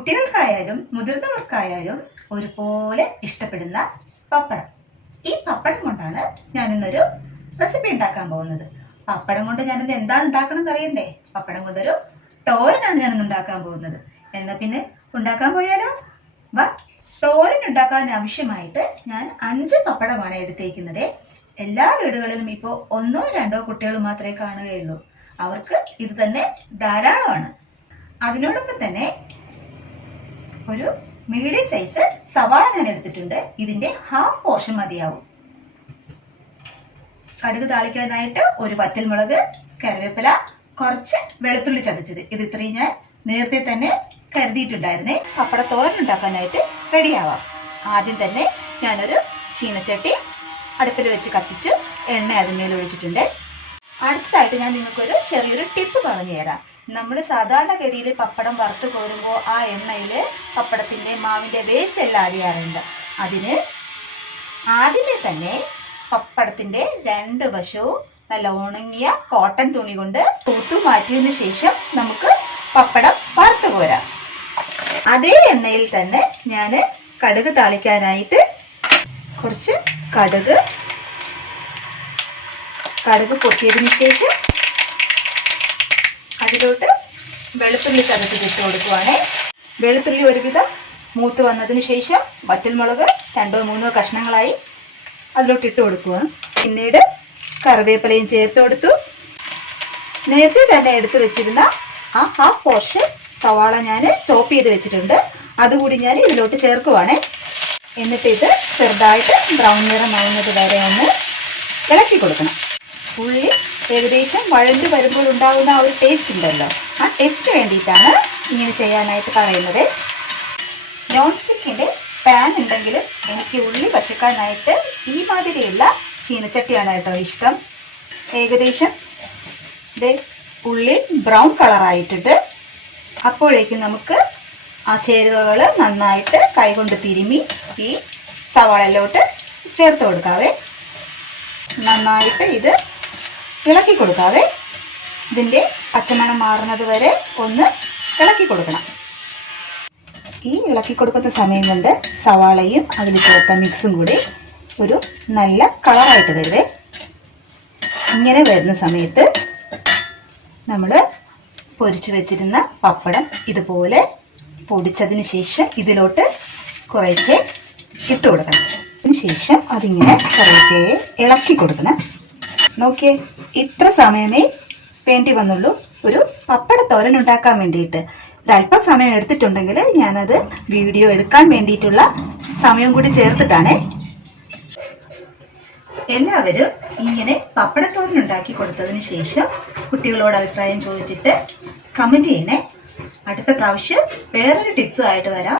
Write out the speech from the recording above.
കുട്ടികൾക്കായാലും മുതിർന്നവർക്കായാലും ഒരുപോലെ ഇഷ്ടപ്പെടുന്ന പപ്പടം. ഈ പപ്പടം കൊണ്ടാണ് ഞാൻ ഇന്നൊരു റെസിപ്പി ഉണ്ടാക്കാൻ പോകുന്നത്. പപ്പടം കൊണ്ട് ഞാനിന്ന് എന്താണ് ഉണ്ടാക്കണമെന്ന് അറിയണ്ടേ? പപ്പടം കൊണ്ടൊരു തോരനാണ് ഞാനിന്ന് ഉണ്ടാക്കാൻ പോകുന്നത്. എന്നാ പിന്നെ ഉണ്ടാക്കാൻ പോയാലോ? വാ. തോരൻ ഉണ്ടാക്കാൻ ആവശ്യമായിട്ട് ഞാൻ അഞ്ച് പപ്പടമാണ് എടുത്തേക്കുന്നത്. എല്ലാ വീടുകളിലും ഇപ്പോൾ ഒന്നോ രണ്ടോ കുട്ടികൾ മാത്രമേ കാണുകയുള്ളൂ. അവർക്ക് ഇത് തന്നെ ധാരാളമാണ്. അതിനോടൊപ്പം തന്നെ ഒരു മീഡിയം സൈസ് സവാള ഞാൻ എടുത്തിട്ടുണ്ട്. ഇതിന്റെ ഹാഫ് പോർഷൻ മതിയാവും. കടുക് താളിക്കാനായിട്ട് ഒരു വറ്റൽമുളക് കറിവേപ്പില കുറച്ച് വെളുത്തുള്ളി ചതച്ചത്. ഇത് ഇത്രയും ഞാൻ നേരത്തെ തന്നെ കരുതിയിട്ടുണ്ടായിരുന്നേ. പപ്പട തോരൻ ഉണ്ടാക്കാനായിട്ട് റെഡിയാവാം ആദ്യം തന്നെ ഞാനൊരു ചീനച്ചട്ടി അടുപ്പിൽ വെച്ച് കത്തിച്ച് എണ്ണ അതിന്മേൽ ഒഴിച്ചിട്ടുണ്ട്. അടുത്തതായിട്ട് ഞാൻ നിങ്ങൾക്കൊരു ചെറിയൊരു ടിപ്പ് പറഞ്ഞു തരാം. നമ്മൾ സാധാരണഗതിയിൽ പപ്പടം വറുത്ത് കോരുമ്പോൾ ആ എണ്ണയിൽ പപ്പടത്തിന്റെ മാവിന്റെ വേസ്റ്റ് എല്ലാം അറിയാറുണ്ട് അതിന് ആദ്യമേ തന്നെ പപ്പടത്തിന്റെ രണ്ട് വശവും നല്ല ഉണങ്ങിയ കോട്ടൺ തുണി കൊണ്ട് തൂത്തു മാറ്റിയതിന് ശേഷം നമുക്ക് പപ്പടം വറുത്ത് കോരാം. അതേ എണ്ണയിൽ തന്നെ ഞാൻ കടുക് താളിക്കാനായിട്ട് കുറച്ച് കടുക് കടുക് പൊട്ടിയതിന് ശേഷം അതിലോട്ട് വെളുത്തുള്ളി ചതച്ചിട്ട് ഇട്ട് കൊടുക്കുവാണേ. വെളുത്തുള്ളി ഒരുവിധം മൂത്ത് വന്നതിന് ശേഷം വറ്റൽമുളക് രണ്ടോ മൂന്നോ കഷ്ണങ്ങളായി അതിലോട്ട് ഇട്ട് കൊടുക്കുക പിന്നീട് കറിവേപ്പിലയും ചേർത്ത് കൊടുത്തു. നേരത്തെ തന്നെ എടുത്തു വെച്ചിരുന്ന ആ ഹാഫ് പോർഷൻ സവാള ഞാൻ ചോപ്പ് ചെയ്ത് വെച്ചിട്ടുണ്ട്. അതുകൂടി ഞാൻ ഇതിലോട്ട് ചേർക്കുവാണേ. എന്നിട്ട് ഇത് ചെറുതായിട്ട് ബ്രൗൺ നിറമാവുന്നത് വരെ ഒന്ന് ഇളക്കി കൊടുക്കണം. ഉള്ളി ഏകദേശം വഴഞ്ഞു വരുമ്പോൾ ഉണ്ടാകുന്ന ആ ഒരു ടേസ്റ്റ് ഉണ്ടല്ലോ. ആ ടേസ്റ്റ് വേണ്ടിയിട്ടാണ് ഇങ്ങനെ ചെയ്യാനായിട്ട് പറയുന്നത്. നോൺ സ്റ്റിക്കിന്റെ പാൻ ഉണ്ടെങ്കിൽ എനിക്ക് ഉള്ളി പശുക്കാനായിട്ട് ഈ മാതിരിയുള്ള ചീനച്ചട്ടിയാണ് കേട്ടോ ഇഷ്ടം. ഏകദേശം ഇത് ഉള്ളി ബ്രൗൺ കളറായിട്ടിട്ട് അപ്പോഴേക്കും നമുക്ക് ആ ചേരുവകൾ നന്നായിട്ട് കൈകൊണ്ട് തിരുമി ഈ സവാളയിലോട്ട് ചേർത്ത് കൊടുക്കാവേ. നന്നായിട്ട് ഇത് ഇളക്കി കൊടുക്കാതെ ഇതിന്റെ പച്ചമണം മാറുന്നത് വരെ ഒന്ന് ഇളക്കി കൊടുക്കണം. ഈ ഇളക്കി കൊടുക്കുന്ന സമയം കൊണ്ട് സവാളയും അതിൽ ചേർത്ത മിക്സും കൂടി ഒരു നല്ല കളറായിട്ട് വരുവേ. ഇങ്ങനെ വരുന്ന സമയത്ത് നമ്മൾ പൊരിച്ചു വെച്ചിരുന്ന പപ്പടം ഇതുപോലെ പൊടിച്ചതിന് ശേഷം ഇതിലോട്ട് കുറേശ്ശെ ഇട്ട് കൊടുക്കണം. അതിന് ശേഷം അതിങ്ങനെ കുറേശ്ശെ ഇളക്കി കൊടുക്കണം. നോക്കിയേ ഇത്ര സമയമേ വേണ്ടി വന്നുള്ളൂ. ഒരു പപ്പട തോരൻ ഉണ്ടാക്കാൻ വേണ്ടിയിട്ട്. ഒരല്പം സമയം എടുത്തിട്ടുണ്ടെങ്കിൽ ഞാനത് വീഡിയോ എടുക്കാൻ വേണ്ടിയിട്ടുള്ള സമയം കൂടി ചേർത്തിട്ടാണേ. എല്ലാവരും ഇങ്ങനെ പപ്പടത്തോരൻ ഉണ്ടാക്കി കൊടുത്തതിന് ശേഷം കുട്ടികളോട് അഭിപ്രായം ചോദിച്ചിട്ട് കമന്റ് ചെയ്യണേ. അടുത്ത പ്രാവശ്യം വേറൊരു ടിപ്സും ആയിട്ട് വരാം.